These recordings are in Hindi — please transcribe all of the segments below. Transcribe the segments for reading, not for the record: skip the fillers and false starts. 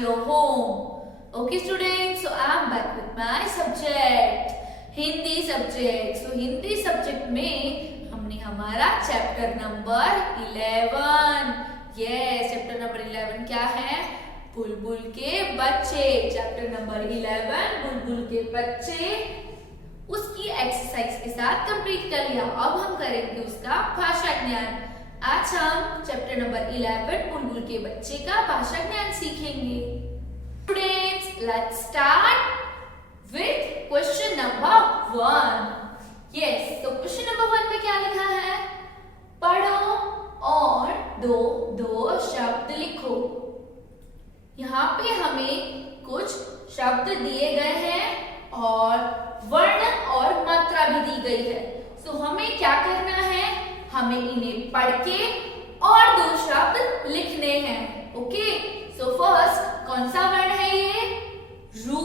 your home. Okay students, so I am back with my subject, Hindi subject. So Hindi subject में हमने हमारा chapter number 11, yes chapter number 11 क्या है? बुलबुल के बच्चे. चैप्टर नंबर 11 बुलबुल के बच्चे, उसकी एक्सरसाइज के साथ कंप्लीट कर लिया. अब हम करेंगे उसका भाषा ज्ञान. आज हम चैप्टर नंबर 11 बुलबुल के बच्चे का भाषा ज्ञान सीखेंगे. Students, let's start with question number 1. Yes, तो question number 1 में क्या लिखा है? पढ़ो और दो शब्द लिखो. यहाँ पे हमें कुछ शब्द दिए गए हैं और वर्ण और मात्रा भी दी गई है. सो हमें क्या करना है? हमें इन्हें पढ़ के और दो शब्द लिखने हैं. ओके, सो फर्स्ट कौन सा वर्ण है ये? रू.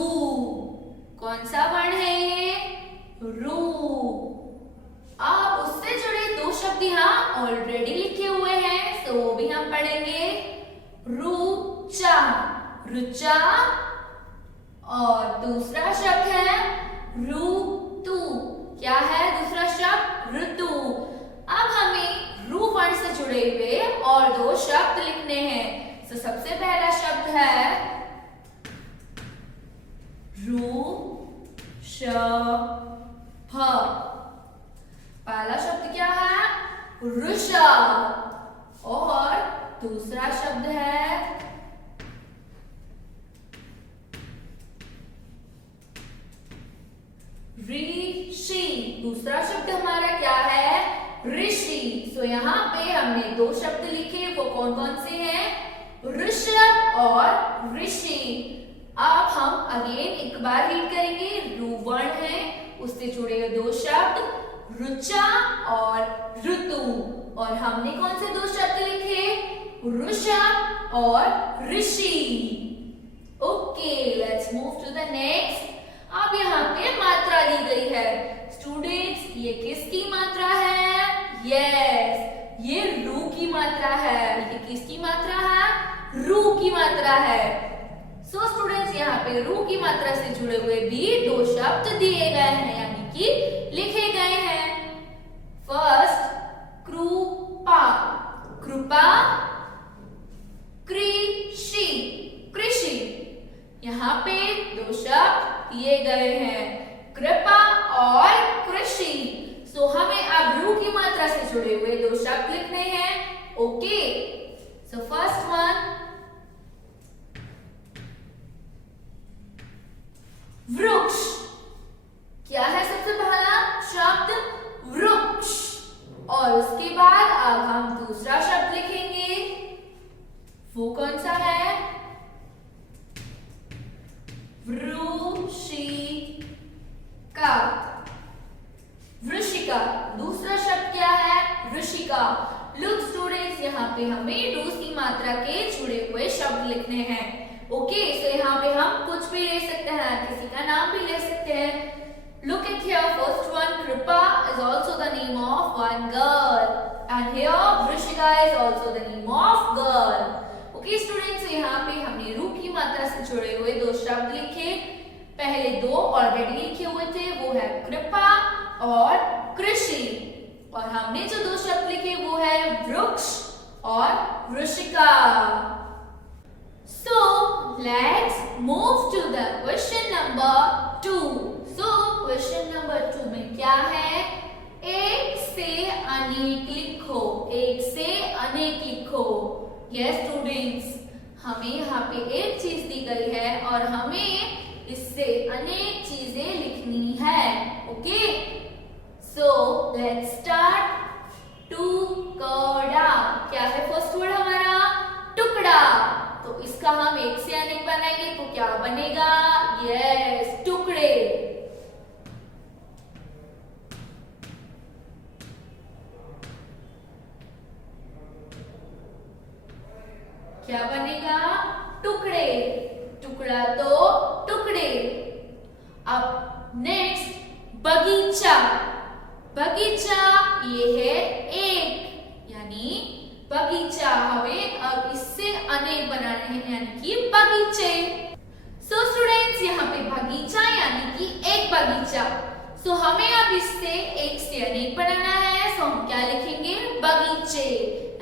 कौन सा वर्ण है ये? रू. अब उससे जुड़े दो शब्द यहाँ ऑलरेडी लिखे हुए हैं, सो वो भी हम पढ़ेंगे. रुचा, रुचा. और दूसरा शब्द है ऋतु. क्या है दूसरा शब्द? ऋतु. अब हमें रू वर्ण से जुड़े हुए और दो शब्द लिखने हैं. तो सबसे पहला शब्द है ऋषभ. पहला शब्द क्या है? ऋषभ. और दूसरा शब्द है ऋषि. दूसरा शब्द हमारा क्या है? ऋषि. सो यहाँ पे हमने दो शब्द लिखे, वो कौन कौन से हैं? ऋषभ और ऋषि. अब हम अगेन एक बार रीड करेंगे. रू वर्ण है, उससे जुड़े हुए दो शब्द रुचा और ऋतु. और हमने कौन से दो शब्द लिखे? ऋषभ और Rishi. Okay, let's move to the next. अब यहाँ पे मात्रा दी गई है. स्टूडेंट्स, ये किसकी मात्रा है? यस, ये रू की मात्रा है. ये किसकी मात्रा है? रू की मात्रा है. सो स्टूडेंट्स, यहाँ पे रू की मात्रा से जुड़े हुए भी दो शब्द दिए गए हैं, यानी कि लिखे गए हैं. फर्स्ट कृपा. कृपा. कृषि. कृषि. यहाँ पे दो शब्द दिए गए हैं, कृपा और कृषि. सो हमें अब रू की मात्रा से जुड़े हुए दो शब्द लिखने हैं. ओके, सो फर्स्ट वन वृक्ष. क्या है सबसे पहला शब्द? वृक्ष. और उसके बाद अब हम दूसरा शब्द लिखेंगे. वो कौन सा है? वृश्चिका. वृश्चिका. दूसरा शब्द क्या है? वृश्चिका. लुक स्टूडेंट्स, यहाँ पे हमें रूस की मात्रा के जुड़े हुए शब्द लिखने हैं. ओके, सो यहाँ पे हम कुछ भी ले सकते हैं, किसी का नाम भी ले सकते हैं. Look at here, first one Kripa is also the name of one girl, and here Vrishchika is also the name of girl. Okay students, यहाँ पे हमने रू की मात्रा से जुड़े हुए दो शब्द लिखे. पहले दो ऑलरेडी लिखे हुए थे, वो है कृपा और कृषि. और हमने जो दो शब्द लिखे वो है वृक्ष और वृश्चिका. So let's move to the question number 2. So question number 2 में क्या है? एक से अनेक लिखो. एक से अनेक लिखो. Yes students, हमें यहाँ पे एक चीज दी गई है और हमें इससे अनेक चीजें लिखनी है. Okay, so let's start. टुकड़ा. क्या है फर्स्ट वर्ड हमारा? टुकड़ा. तो इसका हम एक से अनेक बनाएंगे तो क्या बनेगा? यस, टुकड़े. क्या बनेगा? टुकड़े. टुकड़ा तो टुकड़े. अब नेक्स्ट बगीचा. बगीचा ये है एक, यानी बगीचा. हमें अब इससे अनेक बनाने हैं, यानी कि बगीचे। सो स्टूडेंट्स यहाँ पे बगीचा यानी कि एक बगीचा। सो हमें अब इससे एक से अनेक बनाना है। सो हम क्या लिखेंगे? बगीचे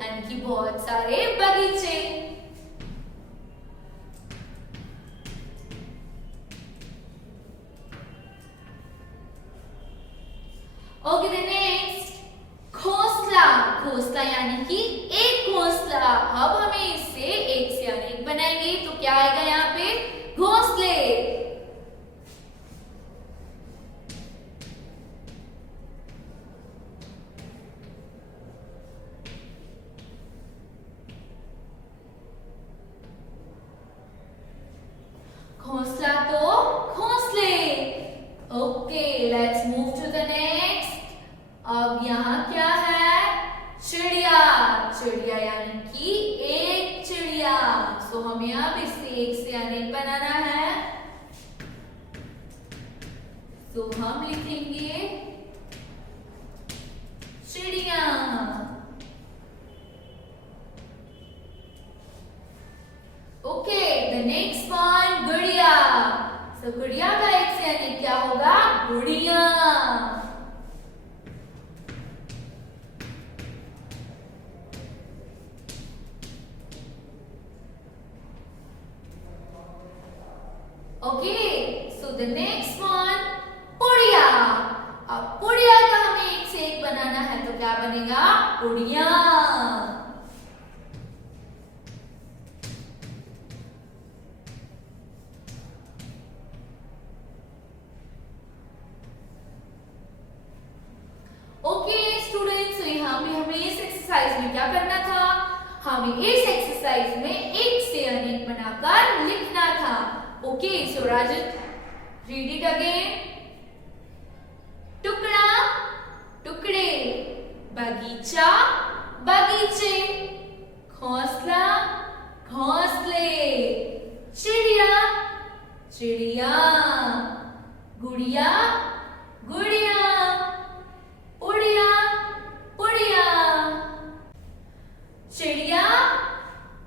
यानी कि बहुत सारे बगीचे। ओके द नेक्स्ट घोंसला। घोंसला यानी कि एक घोंसला। अब हमें इससे एक से अनेक बनाएंगे तो क्या आएगा यहाँ पे? घोंसले। घोंसला तो घोंसले। Okay let's move to the next. अब यहाँ क्या है? चिड़िया। चिड़िया यानी कि एक चिड़िया। सो हमें अब इससे एक से अनेक बनाना है। सो हम लिखेंगे चिड़िया। ओके द नेक्स्ट वन गुड़िया। सो गुड़िया का एक से अनेक क्या होगा? गुड़िया। Okay so the next one पुड़िया। अब पुड़िया का हमें एक से एक बनाना है तो क्या बनेगा? पुड़िया। ओके स्टूडेंट्स, यहाँ पे हमें इस एक्सरसाइज में क्या करना था? हमें इस एक्सरसाइज में एक से अनेक बनाकर लिखना था। Okay so Rajan read it again. टुकड़ा टुकड़े, बगीचा बगीचे, घोंसला घोंसले, चिड़िया चिड़िया, गुड़िया गुड़िया, उड़िया उड़िया, चिड़िया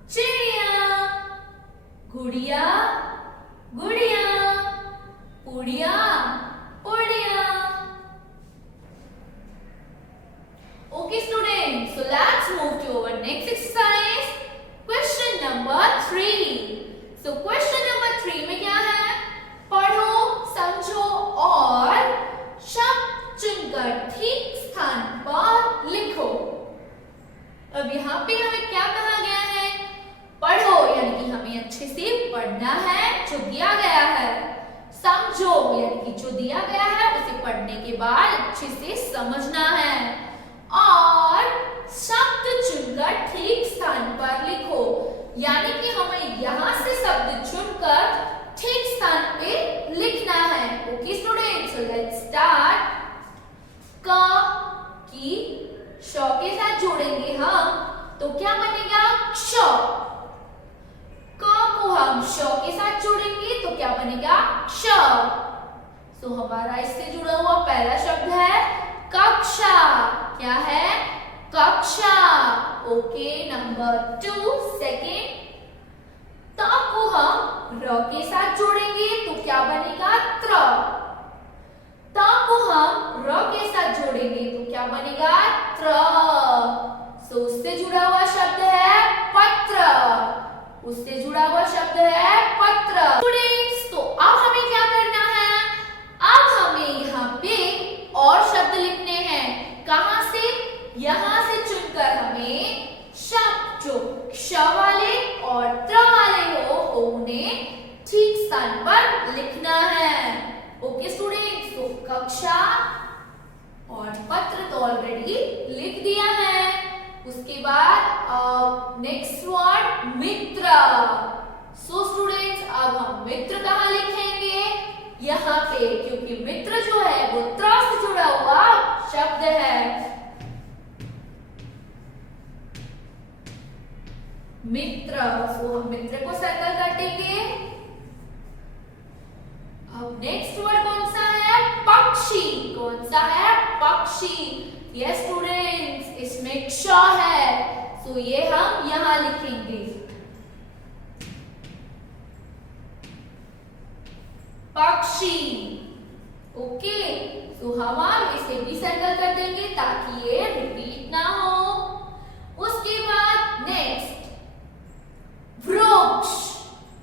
चिड़िया, गुड़िया गुड़िया, Odia Odia. Okay students, so let's move to our next exercise. Question number 3. So question number 3 में क्या है? पढ़ो, समझो और शब्द चुनकर ठीक स्थान पर लिखो। अब यहाँ पे हमें क्या कहा गया है? पढ़ो यानी कि हमें अच्छे से पढ़ना है जो दिया गया है। समझो यानी कि जो दिया गया है उसे पढ़ने के बाद अच्छे से समझना है। और शब्द चुनकर ठीक स्थान पर लिखो यानी कि हमें यहाँ से शब्द चुनकर ठीक स्थान पे लिखना है। Okay students, so let's start. क की श के साथ जोड़ेंगे हम तो क्या बनेगा? क्ष। क को हम श के साथ जोड़ेंगे तो क्या बनेगा? क्ष। सो हमारा इससे जुड़ा हुआ पहला शब्द है कक्षा। क्या है? कक्षा। Okay number 2 second. त को हम र के साथ जोड़ेंगे तो क्या बनेगा? त्र। त को हम र के साथ जोड़ेंगे तो क्या बनेगा? त्र। सो उससे जुड़ा हुआ शब्द है पत्र। उससे जुड़ा हुआ शब्द है पत्र। स्टूडेंट्स, तो अब हमें क्या करना है? अब हमें यहाँ पे और शब्द लिखने हैं। कहां से? यहाँ से चुनकर हमें शब्द जो क्ष वाले और त्र वाले हो उन्हें ठीक स्थान पर लिखना है। ओके स्टूडेंट्स, तो कक्षा और पत्र तो ऑलरेडी लिख दिया है। उसके बाद नेक्स्ट वर्ड मित्र। सो स्टूडेंट्स, अब हम मित्र कहाँ लिखेंगे? यहाँ पे, क्योंकि मित्र जो है वो त्र से जुड़ा हुआ शब्द है। मित्र, सो हम मित्र को सर्कल काटेंगे। अब नेक्स्ट वर्ड कौन सा है? पक्षी। कौन सा है? पक्षी। यस स्टूडेंट्स, इसमें क्ष है, सो ये हम यहाँ लिखेंगे। पक्षी। ओके, तो हम इसे भी सर्कल कर देंगे ताकि ये रिपीट ना हो। उसके बाद नेक्स्ट वृक्ष,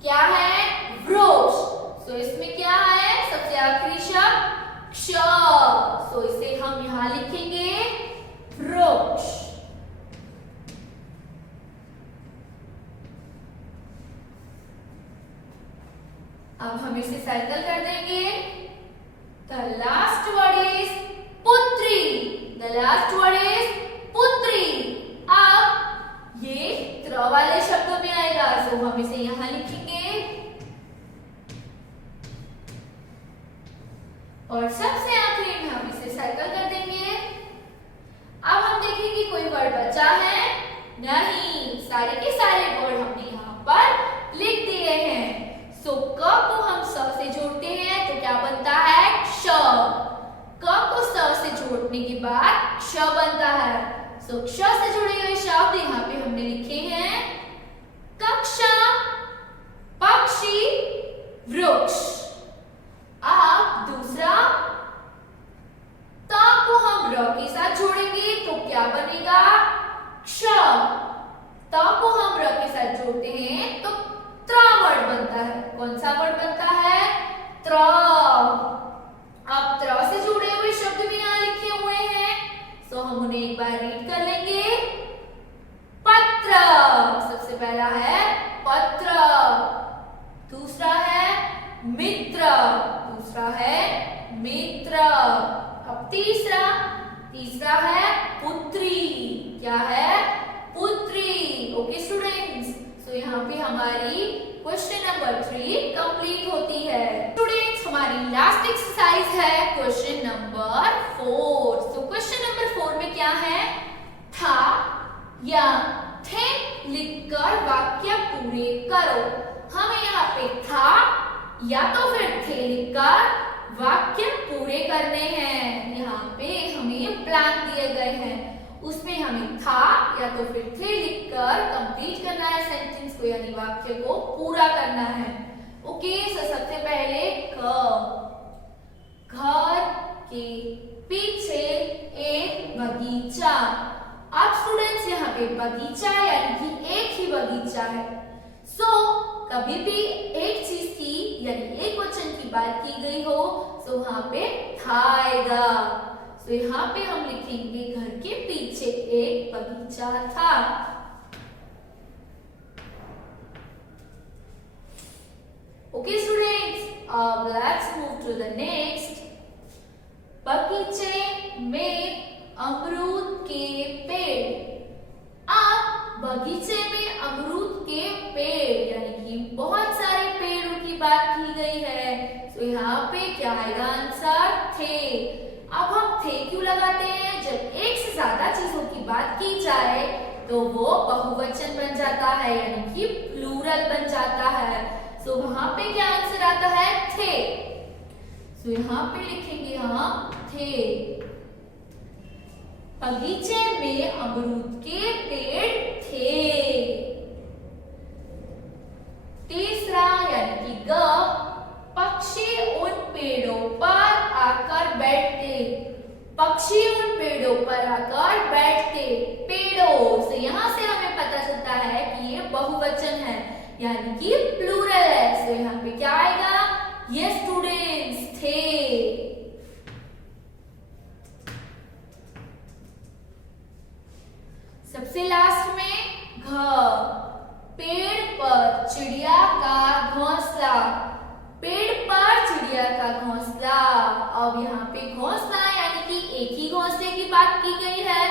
क्या है? वृक्ष। तो इसमें क्या है? सबसे आखिरी शब्द क्ष। तो इसे हम यहां लिखेंगे वृक्ष। अब हम इसे सर्कल कर देंगे। The last word is पुत्री। The last word is पुत्री। अब ये त्र वाले शब्दों में आएगा, तो हम इसे यहां लिखेंगे। और सबसे आखिरी में हम इसे सर्कल कर देंगे। अब हम देखेंगे कोई वर्ड बचा है? नहीं, सारे के सारे वर्ड हमने यहाँ पर लिख दिए हैं। सो क को हम स से जोड़ते हैं तो क्या बनता है? क्ष। क को स से जोड़ने के बाद क्ष बनता है। सो क्ष से जुड़े हुए शब्द यहाँ पे हमने लिखे हैं कक्षा, पक्षी, वृक्ष। अब दूसरा त को हम र के साथ जोड़ेंगे तो क्या बनेगा? क्ष। त को हम र के साथ जोड़ते हैं तो त्र वर्ड बनता है। कौन सा वर्ड बनता है? त्र। अब त्र से जुड़े हुए शब्द भी यहाँ लिखे हुए हैं, तो हम उन्हें एक बार रीड कर लेंगे। पत्र, सबसे पहला है पत्र। दूसरा है मित्र, दूसरा है मित्र। अब तीसरा है पुत्री। क्या है? पुत्री। ओके स्टूडेंट्स, तो यहाँ पे हमारी क्वेश्चन नंबर 3 कंप्लीट होती है। स्टूडेंट्स, हमारी लास्ट एक्सरसाइज है क्वेश्चन नंबर 4। तो क्वेश्चन नंबर 4 में क्या है? था या थे लिखकर वाक्य पूरे करो। हमें यहाँ पे था या तो फिर थे लिखकर वाक्य पूरे करने हैं। यहाँ पे हमें ब्लैंक दिए गए हैं, उसमें हमें था या तो फिर थे लिखकर कंप्लीट करना है सेंटेंस को, यानी वाक्य को पूरा करना है। ओके, तो सबसे पहले घर के पीछे एक बगीचा। अब स्टूडेंट्स यहाँ पे बगीचा यानी कि एक ही बगीचा है। सो कभी भी एक चीज की यानी एक वचन की बात की गई हो तो वहां पे था आएगा। तो यहाँ पे हम लिखेंगे घर के पीछे एक बगीचा था। ओके स्टूडेंट्स, अब let's move to the next. बगीचे में अमरूद के पेड़। अब बगीचे में अमरूद के पेड़ यानी कि बहुत सारे पेड़ों की बात की गई है, तो यहाँ पे क्या आएगा? आंसर थे। अब हम थे क्यों लगाते हैं? जब एक से ज्यादा चीजों की बात की जाए तो वो बहुवचन बन जाता है यानी कि प्लूरल बन जाता है। तो वहां पे क्या आंसर आता है? थे। तो यहाँ पे लिखेंगे हम थे। बगीचे में अमरूद के पेड़ थे। तीसरा यानी कि ग, पक्षी उन पेड़ों पर आकर बैठते। पक्षी उन पेड़ों पर आकर बैठते। पेड़ों से यहां से हमें पता चलता है कि ये बहुवचन है यानी कि प्लूरल है। तो यहाँ पे क्या आएगा? ये स्टूडेंट्स थे। सबसे लास्ट में घ, पेड़ पर चिड़िया का घोंसला। पेड़ पर चिड़िया का घोंसला। अब यहाँ पे घोंसला यानी कि एक ही घोंसले की बात की गई है।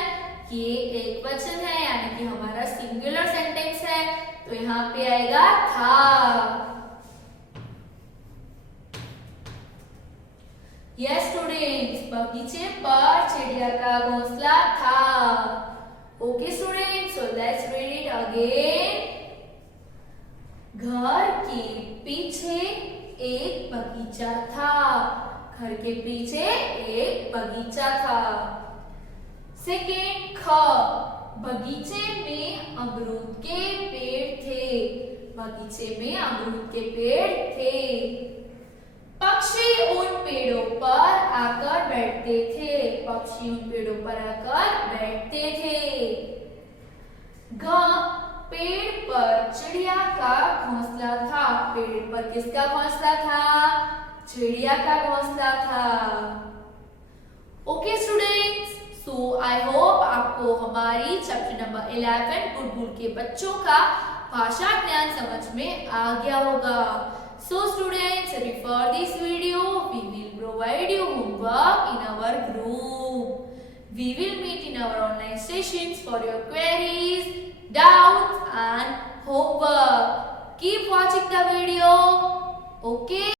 ये एक वचन है यानी कि हमारा सिंगुलर सेंटेंस है, तो यहाँ पे आएगा था। यस स्टूडेंट्स, बगीचे पर चिड़िया का घोंसला था। Okay students, so let's read it again. घर के पीछे एक बगीचा था। घर के पीछे एक बगीचा था। सेकेंड ख, बगीचे में अमरूद के पेड़ थे। बगीचे में अमरूद के पेड़ थे। पक्षी उन पेड़ों पर आकर बैठते थे। पक्षी उन पेड़ों पर आकर बैठते थे। पेड़ पर चिड़िया का घोंसला था। पेड़ पर किसका घोंसला था? चिड़िया का घोंसला था। Okay students, so I hope आपको हमारी चैप्टर नंबर 11 बुलबुल के बच्चों का भाषा ज्ञान समझ में आ गया होगा। So students, refer this video. We will provide you homework in our group. We will meet in our online sessions for your queries, doubts and homework. Keep watching the video. Okay.